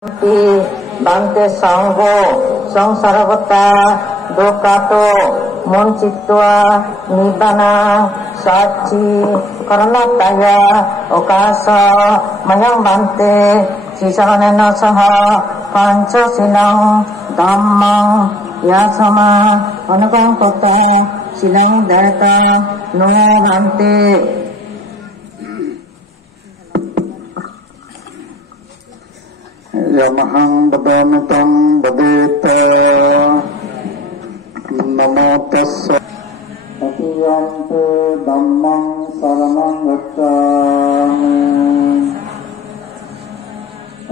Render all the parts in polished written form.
Bante Sangho Sangsaragata Dukato Muncitwa Nibbana Sachi Karanataya Okasa Mayang Bante Sisaranena Saha Panchasinang Dhammang Yasama Anagam Kota Silang Data No Bante Yamahang badamitam badeta namo tassa atiyante dhammang saranang gacchami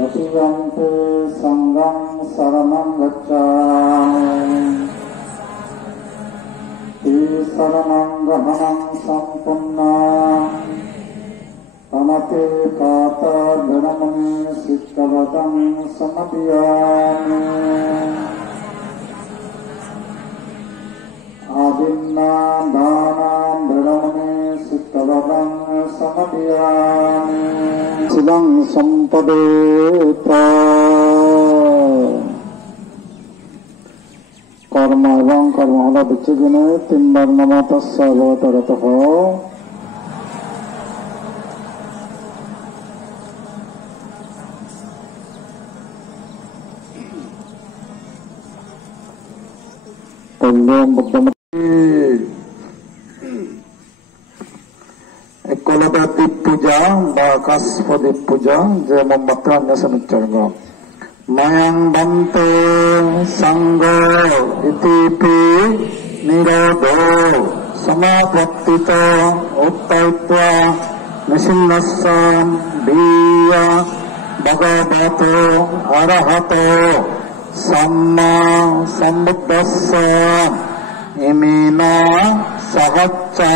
atiyante sanghang saranang gacchami ti saranang gahanang sampunnam Tamate kata dharamani sikkavatam samadhyami Adinna dhanam dharamani sikkavatam samadhyami Siddhang sampadeta Karma evang karma hala biccigune timbar namatassa bhavataratāha Pembuang pertama Ekolabati puja Bakas padi puja Jaya membatranya semecarga Mayang Bante Sanggo Itipi Nirodo Samaprattita Uttaitwa Nisinnassam Biya Bhagavato Arahato Samma Sambuddhassa Imina Sahacca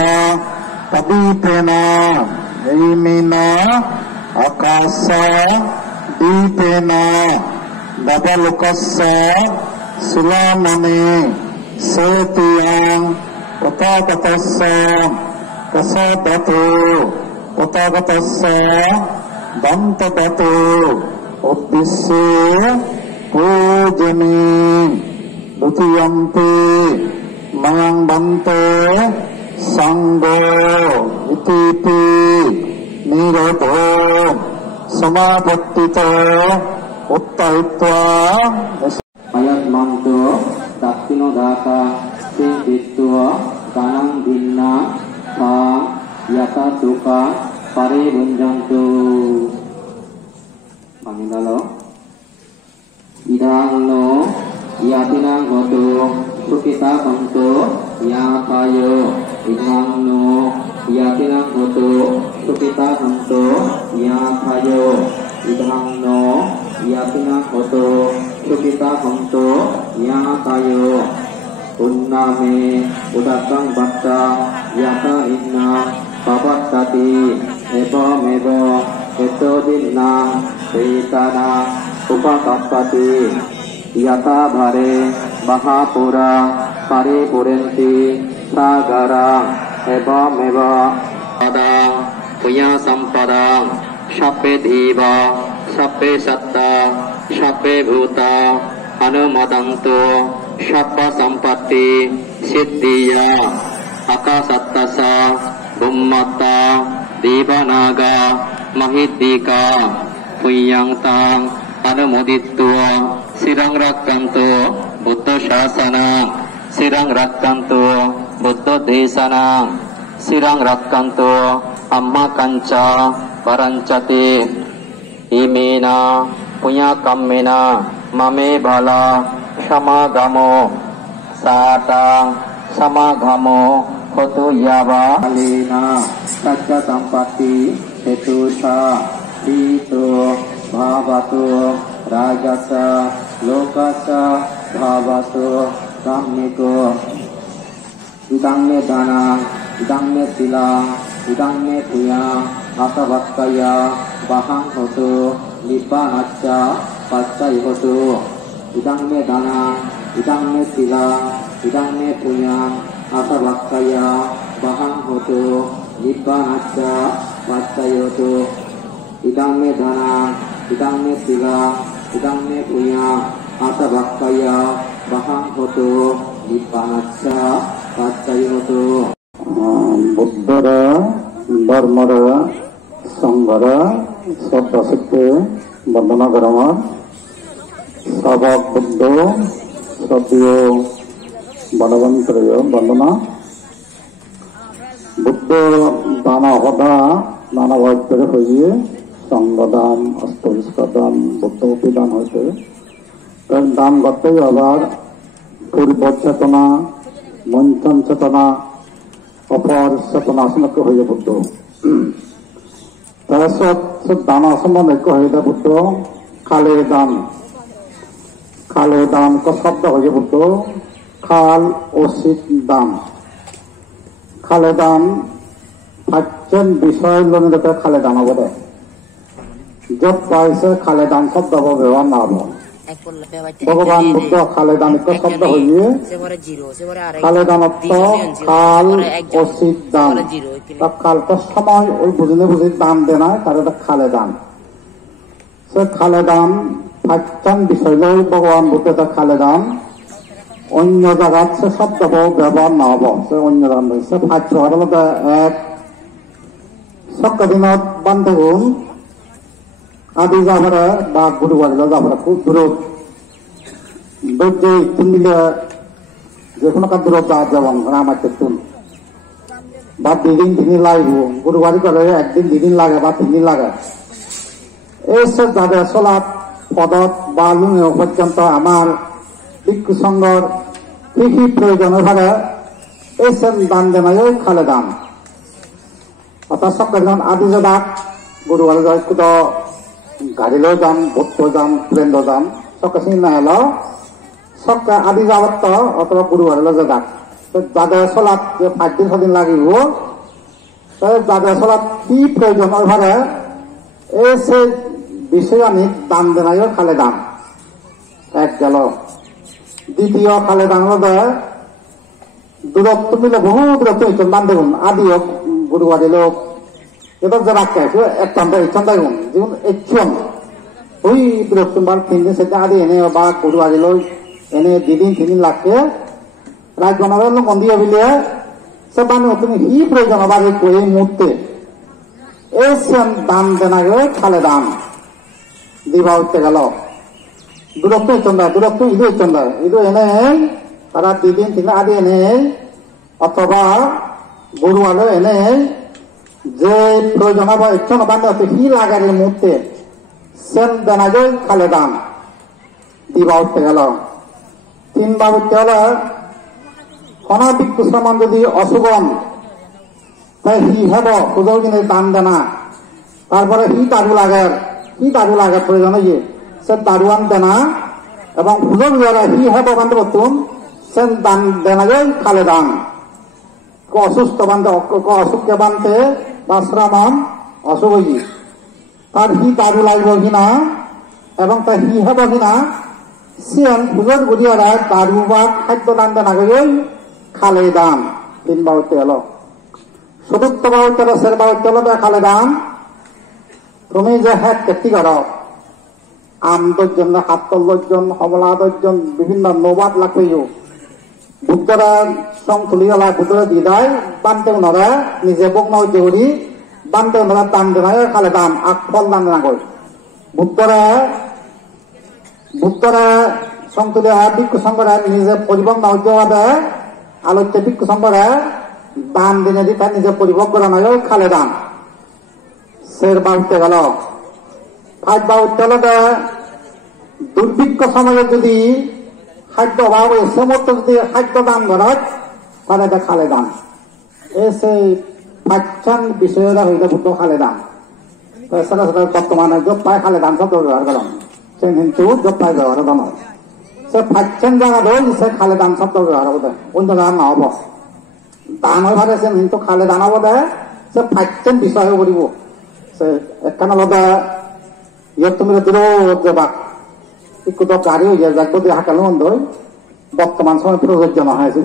Padipena Imina Akasa Dipena Dabalukassa Sulamani Setiyang Uttagatassa Kasadatu Uttagatassa Bantadatu Uddisse Pujani Dutiyanti Mayang Bante Sanggo Itipi Nirodo Samaprattita Uttaitwa Ayat manto Daktino data Singitwa Kanang dinna Sa Yata duka Pari bunjantu Pamilalo Idang no yatinang goto sukita kanto yatayo idang no yatinang goto sukita kanto yatayo idang no yatinang goto sukita kanto yatayo unname udakang batta yata inna papattati ebo mebo eto dinna seitana Upakappati Yata bhare Mahapura Paripurenti Sagara Eba meva Padang Punya sampadang Sappe diva Sappe satta Sappe bhuta Anumadanto Sappa sampatti Siddhiya Akasattasa Bummata Divanaga Mahiddika Punyang tang Anumoditwa Sirang Rakkanto Buddha Shasana Sirang Rakkanto Buddha Desana Sirang Rakkanto Amma Kanca Parancati Imena Punya Kammena Mame Bala Samagamo Satang Samagamo Kotu Yava Alina Kacca Sampati Hetusa Dito Bhavatu Rajasa Lokasa Bhavatu Dhammiko Idang me dana Idang me sila Idang me puya Asavakkaya Bahang hotu Nibbanacca Paccai hotu Idang me dana Idang me sila Idang me puya Asavakkaya Bahang hotu Nibbanacca Paccai hotu Idang me dana Idang me sila idangnya punya ata bakaya bahang hoto dipanatsa pacaya hoto buddhara dharmara sanghara sabdasakte bandana karama sabak buddha sabdiyo banavantraya bandana buddha dana hoda নানা ভাবে হয়ে সংগদান অষ্টবিষ্কাদান বুদ্ধমুখী দান হয়েছে তার দান করতেই আবার পূর্ব চেতনা মন্থন চেতনা অপর চেতনা আসনকে হয়ে বুদ্ধ তাৰপিছত দান আসমান ঐক্য হয়ে যায় বুদ্ধ খালে দান শব্দ হয়ে বুদ্ধ খাল অসিত দান খালে দান পাঁচজন বিষয় লনিত খালে দান হব দে যত পাইছে খালে দান শব্দ ব্যবহার না হব ভগবান বুদ্ধ খালে দান শব্দ হইয়ে খালে দান খাল অসিত দান খালটা সময় ওই বুঝিনে বুঝি দান দে না তার এটা খালে দান সে খালে দান পাঁচজন বিষয় লই ভগবান বুদ্ধ খালে দান অন্য জায়গাত সে শব্দ ব্যবহার না হব সে অন্য দান সে পাঁচ এক সকাদিনত বান্ধবন আদি যাবারা বা গুরুবার যাবারা খুব দূরত বৈদ্য মিলে যে কোনো কাজ দূরত যাবান আমার তেতুন বা দুদিন তিনদিন লাগব গুরুবারি করে একদিন দুদিন লাগে বা 3 দিন লাগে এইসব যাদের চলাত পদত বা লুঙে পর্যন্ত আমার ভিক্ষু সংঘর কৃষি প্রয়োজন ভাবে এইসব দান দেনাই খালে দান অর্থাৎ সকাল আদি যাক গুরুবার কুদ গাড়িলেও যাম ভোটও যাম ট্রেনও যাম সকাল না হলো সকাল আদি যাবত অথবা গুরুবারেও যাক যাদের চলাত যে 5 দিন 6 দিন লাগিব যাদের চলাত কি প্রয়োজন ভাবে এই সে বিষয় আমি দান দেনাই খালে দান এক গেল দ্বিতীয় খালে দান হলে দূরত্ব মিলে বহু দূরত্ব হয়েছে দান দেখুন আদিও গুরুবারি লোক এবার যে বাক্য আছে একটা ইচ্ছন দেখুন যেমন ইচ্ছন ওই দূরত্ব 3 দিন সেটা আদি এনে বা গুরুবারি লোক এনে 2 দিন 3 দিন লাগছে রাজ বানাবার লোক মন্দির বিলিয়ে সে বানো তুমি কি প্রয়োজন আবার এই মুহূর্তে এই দান দেনা খালে দান দিবা উঠতে গেল দূরত্ব ইচ্ছন্দা দূরত্ব ইদু ইচ্ছন্দা ইদু এনে তারা 2 দিন 3 দিন আদি এনে অথবা গুরুবারে এনে যে প্রয়োজন হবে ইচ্ছন বান্ধব আছে কি লাগার এই মুহূর্তে সেন দেনা খালে দান দিবা উঠতে গেল 3 বার উঠতে গেল অনাবিক্ষু সমান যদি অশুভম তাই হি হব পুজো কিনে দান দেনা তারপরে হি দারু লাগে প্রয়োজন হয়ে সে দারুয়ান দেনা এবং পুজো বিহারে হি হব বান্ধব তুম সে দান দেনা খালে দান অসুস্থ বান্ধে অসুখকে বান্ধে বা শ্রামণ অশুভ তার হি দারু লাগব কিনা এবং তার হি হব কিনা সিয়ান পুজোর বুঝিয়ারা দারু বা খাদ্য দান দেনা খালে দান 3 বার উঠতে গেল চতুর্থ বার উঠতে গেল শের বার উঠতে গেল খালে দান তুমি যে হ্যাঁ কেটি কর আম দর্জন হাতল দর্জন হমলা দর্জন বিভিন্ন নবাদ লাগবে বুদ্ধরা সং তুলি গেলা বুদ্ধরা দি দেয় বানতে ওনারা নিজে বক নয় দেউরি বানতে ওনারা দান দেনায় খালে দান আগ ফল দান দেনা কই বুদ্ধরা সং তুলি ভিক্ষু সংঘরা নিজে পরিবক নয় দেওয়া আলোচ্য ভিক্ষু সংঘরা দান দিনে দি তার নিজে পরিভোগ করা নয় খালে দান শের বা উঠতে গেল 5 বার উঠতে গেল দুর্ভিক্ষ সময়ে যদি খাদ্য অভাব সে মতো যদি খাদ্য দান করা তাহলে এটা খালে দান এসে 5 বিষয়েরা হইলে বুদ্ধ খালে দান সেটা বর্তমানে যোগ পায় খালে দান শব্দ ব্যবহার করলাম সে কিন্তু যোগ পায় ব্যবহার করা নয় সে 5 জায়গা ধরে সে খালে দান শব্দ ব্যবহার হবে অন্য জায়গা না হব দান হয়ে ভাবে সে কিন্তু খালে দান হব দেয় সে 5 বিষয় করিব সে একখানা লদা ইয়ত তুমি দূর যাবা একটু তো গাড়ি হয়ে যায় যাক হাঁকালো বন্ধ বর্তমান সময় প্রযোজ্য না হয়েছে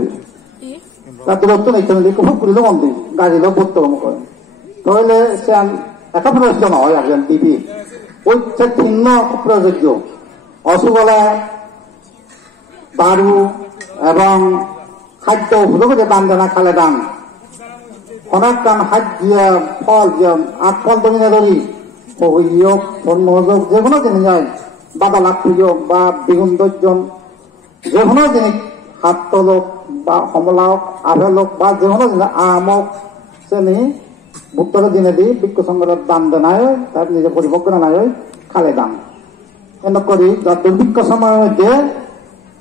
তার দূরত্ব নেই খুব করিল মন্দির গাড়ি লোক বোধ করে তাহলে সে এত প্রযোজ্য নয় একজন দিবি ওই সে ভিন্ন প্রযোজ্য অশুভলে দারু এবং খাদ্য হুদকে দান দেনা খালে দান অনেক কান হাত দিয়ে ফল আট ফল দমিনে ধরি হোক ধর্ম হোক যে কোনো জিনিস যায় বাবা লাখ হোক বা বেগুন দর্জন যে কোনো জিনিস হাত তলক বা কমলা হোক আপেল হোক বা যে কোনো জিনিস আম হোক শ্রেণী ভুক্তরে দিনে দি বিক্ষ সংগ্রহের দান দেনায় তার নিজে পরিভোগ করে নাই খালে দান এনে করি যার দুর্ভিক্ষ সময়ের মধ্যে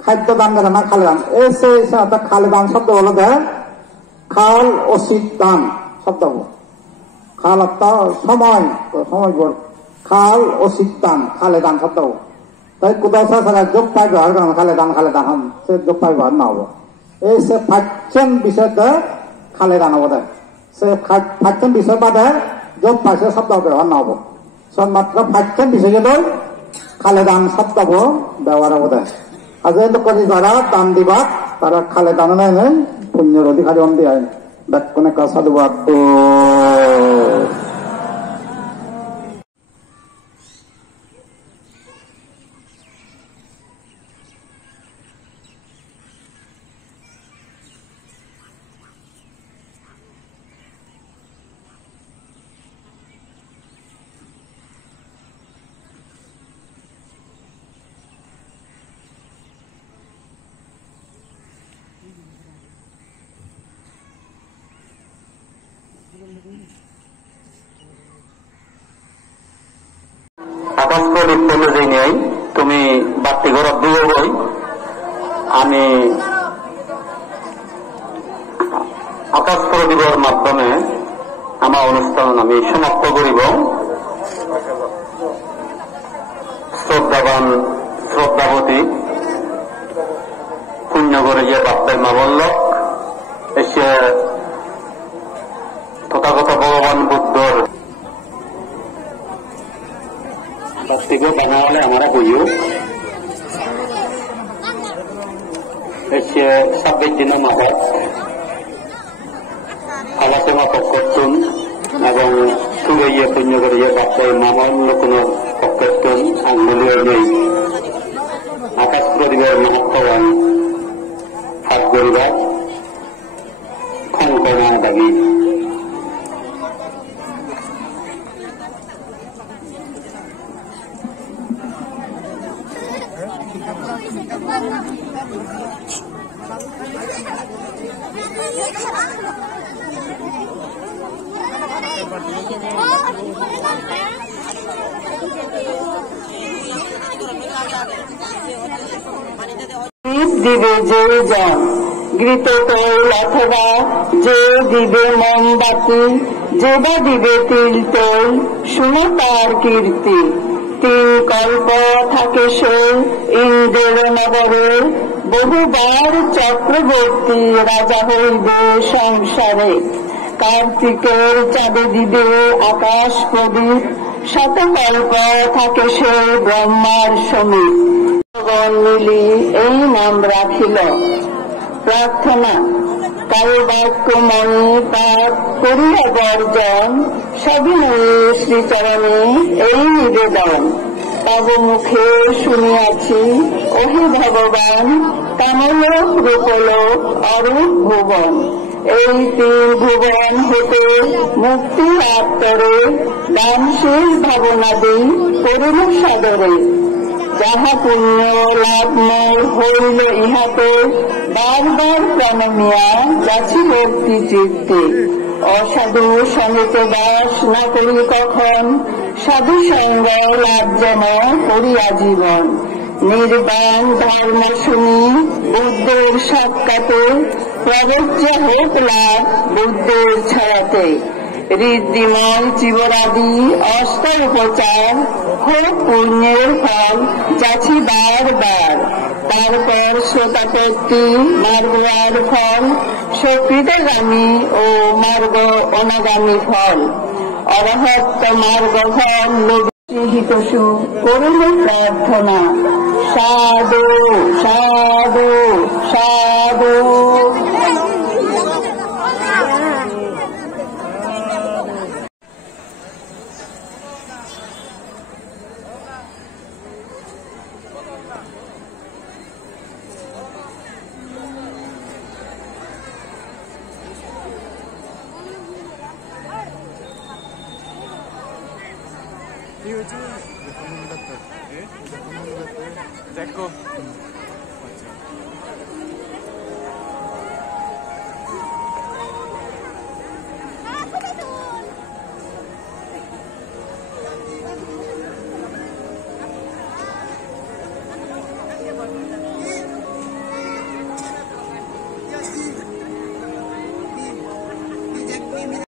খাদ্য দান দেয় না খালে দান এসে খালে দান শব্দ বলে দেয় খাল অসিত দান শব্দ খাল সময় বল খাল অসিত দান খালে দান শব্দ তাই কোথাও ছাড়া যোগ পাই ব্যবহার করেন খালে দান হম সে যোগ পাই ব্যবহার না হবো এই সে ফাইছেন বিষয়তে খালে দান হবো দেয় সে ফাইছেন বিষয় বাদে যোগ পাইছে শব্দ ব্যবহার না হবো সব মাত্র ফাইছেন বিষয় গেল খালে দান শব্দ ব্যবহার হবো দেয় আজ করি যারা দান দিবা তারা খালে দান নেই পুণ্যের অধিকারী অন্দি আইন ব্যাকুনে কাসাদুবাদ আকাশ প্রদীপ অনুযায়ী নেই তুমি বাড়তি ঘর দিয়ে বই আমি আকাশ প্রদীপের মাধ্যমে আমার অনুষ্ঠান আমি সমাপ্ত করিব। শ্রদ্ধাবতী পুণ্য করে যে বাপ্তায় মা বলল এসে তথাগত ভগবান বুদ্ধর বাস্তিকে বানালে আমরা বইও এসে 26 দিনের মাথায় আলাসে মাপক করতুন এবং সুরে ইয়ে পুণ্য করে যে বাপ্তায় মামান্য কোন পক্ষতুন আঙ্গুলিও নেই আকাশ প্রদীপের মহাত্মবান হাত গরিবা ক্ষমতা দাবি দিবে যে জন গৃত তৈল অথবা যে দিবে মোমবাতি যে বা দিবে তিল তৈল শুনে তার কীর্তি 3 কল্প থাকে সে ইন্দ্রের নগরে বহুবার চক্রবর্তী রাজা হইবে সংসারে কার্তিকের চাঁদে দিবে আকাশ প্রদীপ শতকল্প থাকে সে ব্রহ্মার সমীপ মিলি এই নাম রাখিল প্রার্থনা কারো বাক্য মনে পাপ করিয়া বর্জন সবিনয়ে শ্রীচরণে এই নিবেদন তব মুখে শুনিয়াছি ওহে ভগবান কামলোক রূপলোক অরূপ ভুবন এই 3 ভুবন হতে মুক্তি আত্তরে দানশীল ভাবনাদি করুণ সাদরে যাহা পুণ্য লাভ মোর হইল ইহাতে বারবার প্রণমিয়া যাচ্ছি ভক্তি চিত্তে অসাধু সমেত বাস না করি কখন সাধু সঙ্গ লাভ যেন করি আজীবন নির্বাণ ধর্ম শুনি বুদ্ধের সাক্ষাতে প্রবজ্য হোক লাভ বুদ্ধের ছায়াতে ঋদ্ধিময় চিবরাদি অষ্ট উপচার হোক পুণ্যের ফল যাচ্ছি বারবার তারপর শ্রোতাপত্তি মার্গার ফল সকৃতগামী ও মার্গ অনাগামী ফল অরহত্ত মার্গ ফল হিতসু করুণ প্রার্থনা সাধু সাধু সাধু Iya cuy, udah penuh udah tuh. Udah penuh udah tuh. Ceko.